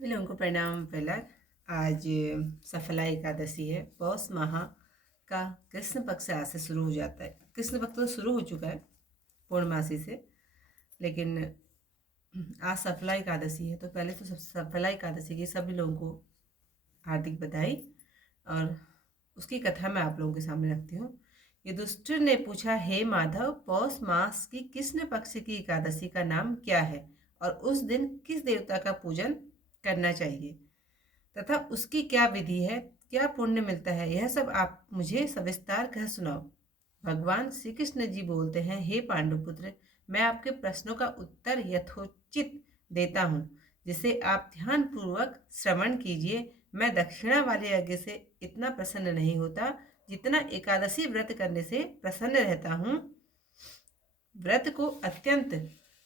सभी लोगों को प्रणाम। पहला आज सफला एकादशी है। पौष माह का कृष्ण पक्ष आज से शुरू हो जाता है। कृष्ण पक्ष तो शुरू हो चुका है पूर्णमासी से, लेकिन आज सफला एकादशी है। तो पहले तो सफला एकादशी की सभी लोगों को हार्दिक बधाई। और उसकी कथा मैं आप लोगों के सामने रखती हूँ। युधिष्ठिर ने पूछा, हे माधव, पौष मास की कृष्ण पक्ष की एकादशी का नाम क्या है और उस दिन किस देवता का पूजन करना चाहिए तथा उसकी क्या विधि है, क्या पुण्य मिलता है, यह सब आप मुझे सविस्तार कह सुनाओ। भगवान श्री कृष्ण जी बोलते हैं, हे पांडुपुत्र, मैं आपके प्रश्नों का उत्तर यथोचित देता हूँ, जिसे आप ध्यान पूर्वक श्रवण कीजिए। मैं दक्षिणा वाले यज्ञ से इतना प्रसन्न नहीं होता जितना एकादशी व्रत करने से प्रसन्न रहता हूँ। व्रत को अत्यंत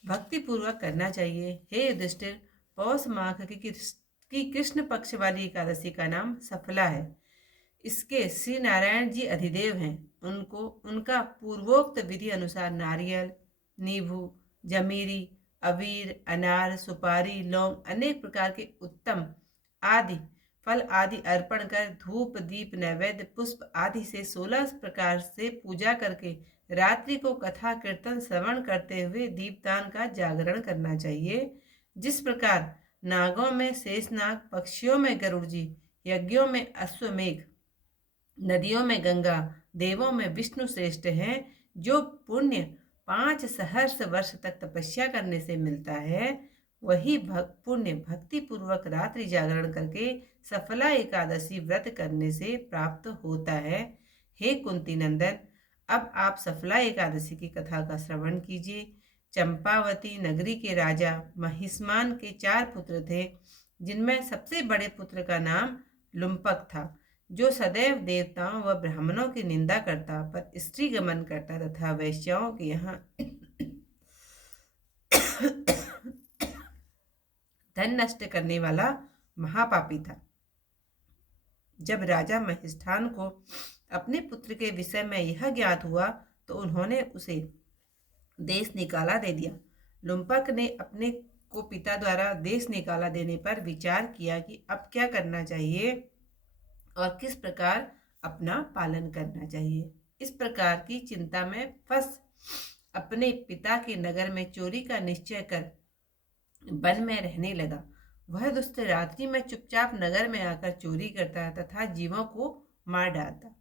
भक्ति पूर्वक करना चाहिए। हे युधिष्ठिर, पौष माह की कृष्ण पक्ष वाली एकादशी का नाम सफला है। इसके श्री नारायण जी अधिदेव हैं। उनको उनका पूर्वोक्त विधि अनुसार नारियल, नींबू, जमीरी, अबीर, अनार, सुपारी, लौंग, अनेक प्रकार के उत्तम आदि फल आदि अर्पण कर धूप दीप नैवेद्य पुष्प आदि से 16 प्रकार से पूजा करके रात्रि को कथा कीर्तन श्रवण करते हुए दीपदान का जागरण करना चाहिए। जिस प्रकार नागों में शेषनाग, पक्षियों में गरुड़ जी, यज्ञों में अश्वमेघ, नदियों में गंगा, देवों में विष्णु श्रेष्ठ हैं, जो पुण्य 5 सहस्र वर्ष तक तपस्या करने से मिलता है, वही पुण्य भक्ति पूर्वक रात्रि जागरण करके सफला एकादशी व्रत करने से प्राप्त होता है। हे कुंती नंदन, अब आप सफला एकादशी की कथा का श्रवण कीजिए। चंपावती नगरी के राजा महिष्मान के 4 पुत्र थे, जिनमें सबसे बड़े पुत्र का नाम लुम्पक था, जो सदैव देवताओं व ब्राह्मणों की निंदा करता, पर स्त्री गमन करता तथा वैश्याओं के यहाँ धन नष्ट करने वाला महापापी था। जब राजा महिष्ठान को अपने पुत्र के विषय में यह ज्ञात हुआ तो उन्होंने उसे देश निकाला दे दिया। लुम्पक ने अपने को पिता द्वारा देश निकाला देने पर विचार किया कि अब क्या करना चाहिए और किस प्रकार अपना पालन करना चाहिए। इस प्रकार की चिंता में फंस अपने पिता के नगर में चोरी का निश्चय कर वन में रहने लगा। वह दुष्ट रात्रि में चुपचाप नगर में आकर चोरी करता तथा जीवों को मार डालता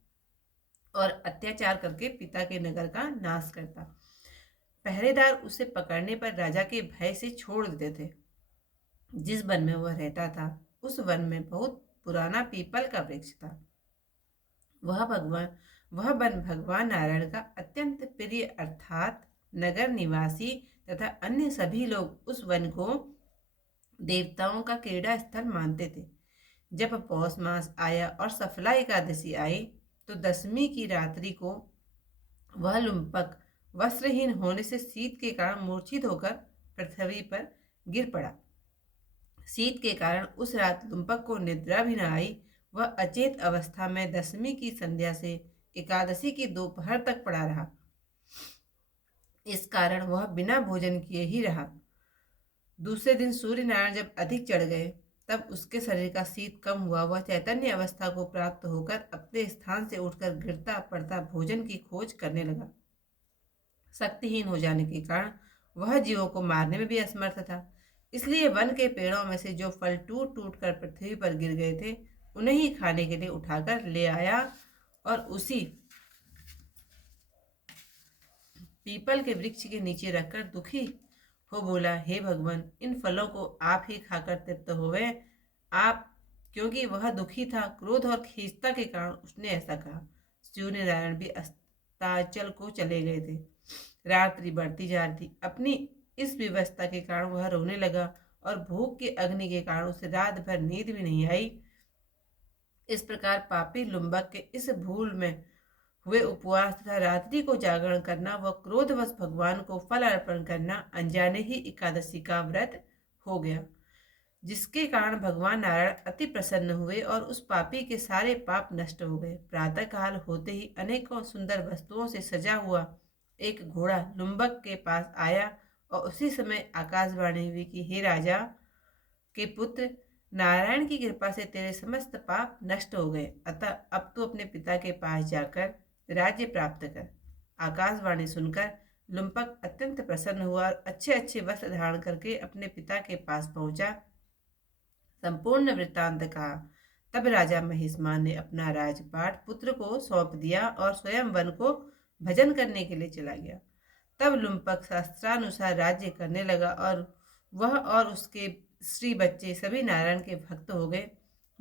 और अत्याचार करके पिता के नगर का नाश करता। पहरेदार उसे पकड़ने पर राजा के भय से छोड़ देते थे। जिस वन में वह रहता था उस वन में बहुत पुराना पीपल का वृक्ष था। वह वन भगवान नारायण का अत्यंत प्रिय अर्थात नगर निवासी तथा अन्य सभी लोग उस वन को देवताओं का क्रीड़ा स्थल मानते थे। जब पौष मास आया और सफला एकादशी आई तो दशमी की रात्रि को वह लुम्पक वस्त्रहीन होने से शीत के कारण मूर्छित होकर पृथ्वी पर गिर पड़ा। शीत के कारण उस रात लुम्पक को निद्रा भी न आई। वह अचेत अवस्था में दशमी की संध्या से एकादशी की दोपहर तक पड़ा रहा। इस कारण वह बिना भोजन किए ही रहा। दूसरे दिन सूर्य नारायण जब अधिक चढ़ गए तब उसके शरीर का शीत कम हुआ। वह चैतन्य अवस्था को प्राप्त होकर अपने स्थान से उठकर गिरता पड़ता भोजन की खोज करने लगा। शक्तिहीन हो जाने के कारण वह जीवों को मारने में भी असमर्थ था। इसलिए वन के पेड़ों में से जो फल टूट टूट कर पृथ्वी पर गिर गए थे उन्हें ही खाने के लिए उठाकर ले आया और उसी पीपल के वृक्ष के नीचे रखकर दुखी हो बोला, हे भगवान, इन फलों को आप ही खाकर तृप्त होवे आप। क्योंकि वह दुखी था, क्रोध और खींचता के कारण उसने ऐसा कहा। सूर्य नारायण भी अस्ताचल को चले गए थे। रात्रि बढ़ती जा रही थी। अपनी इस व्यवस्था के कारण वह रोने लगा और भूख की अग्नि के कारण उसे रात भर नींद भी नहीं आई। इस प्रकार पापी लुम्बक के इस भूल में हुए उपवास तथा रात्रि को जागरण करना व क्रोधवश भगवान को फल अर्पण करना अनजाने ही एकादशी का व्रत हो गया, जिसके कारण भगवान नारायण अति प्रसन्न हुए और उस पापी के सारे पाप नष्ट हो गए। प्रातः काल होते ही अनेकों सुंदर वस्तुओं से सजा हुआ एक घोड़ा लुम्बक के पास आया और उसी समय आकाशवाणी हुई कि हे राजा के पुत्र, नारायण की कृपा से तेरे समस्त पाप नष्ट हो गए, अतः अब तू अपने पिता के पास जाकर राज्य प्राप्त कर। आकाशवाणी सुनकर लुम्पक अत्यंत प्रसन्न हुआ और अच्छे अच्छे वस्त्र धारण करके अपने पिता के पास पहुंचा। संपूर्ण वृत्तांत कहा। तब राजा महिष्मान ने अपना राजपाट पुत्र को सौंप दिया और स्वयं वन को भजन करने के लिए चला गया। तब लुम्पक शास्त्रानुसार राज्य करने लगा और वह और उसके स्त्री बच्चे सभी नारायण के भक्त हो गए।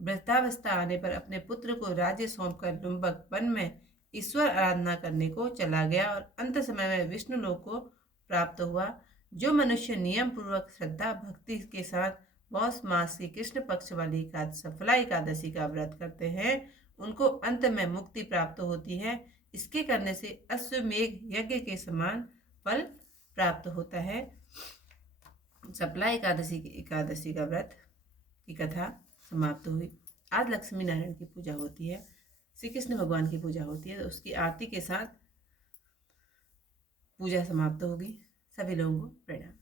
वृद्धावस्था आने पर अपने पुत्र को राज्य सौंपकर लुम्पक वन में ईश्वर आराधना करने को चला गया और अंत समय में विष्णु लोक को प्राप्त हुआ। जो मनुष्य नियम पूर्वक श्रद्धा भक्ति के साथ पौष मास की कृष्ण पक्ष वाली सफला एकादशी का व्रत करते हैं, उनको अंत में मुक्ति प्राप्त होती है। इसके करने से अश्वमेघ यज्ञ के समान फल प्राप्त होता है। सफला एकादशी का व्रत की कथा समाप्त हुई। आज लक्ष्मी नारायण की पूजा होती है, श्री कृष्ण भगवान की पूजा होती है, तो उसकी आरती के साथ पूजा समाप्त होगी। सभी लोगों को प्रणाम।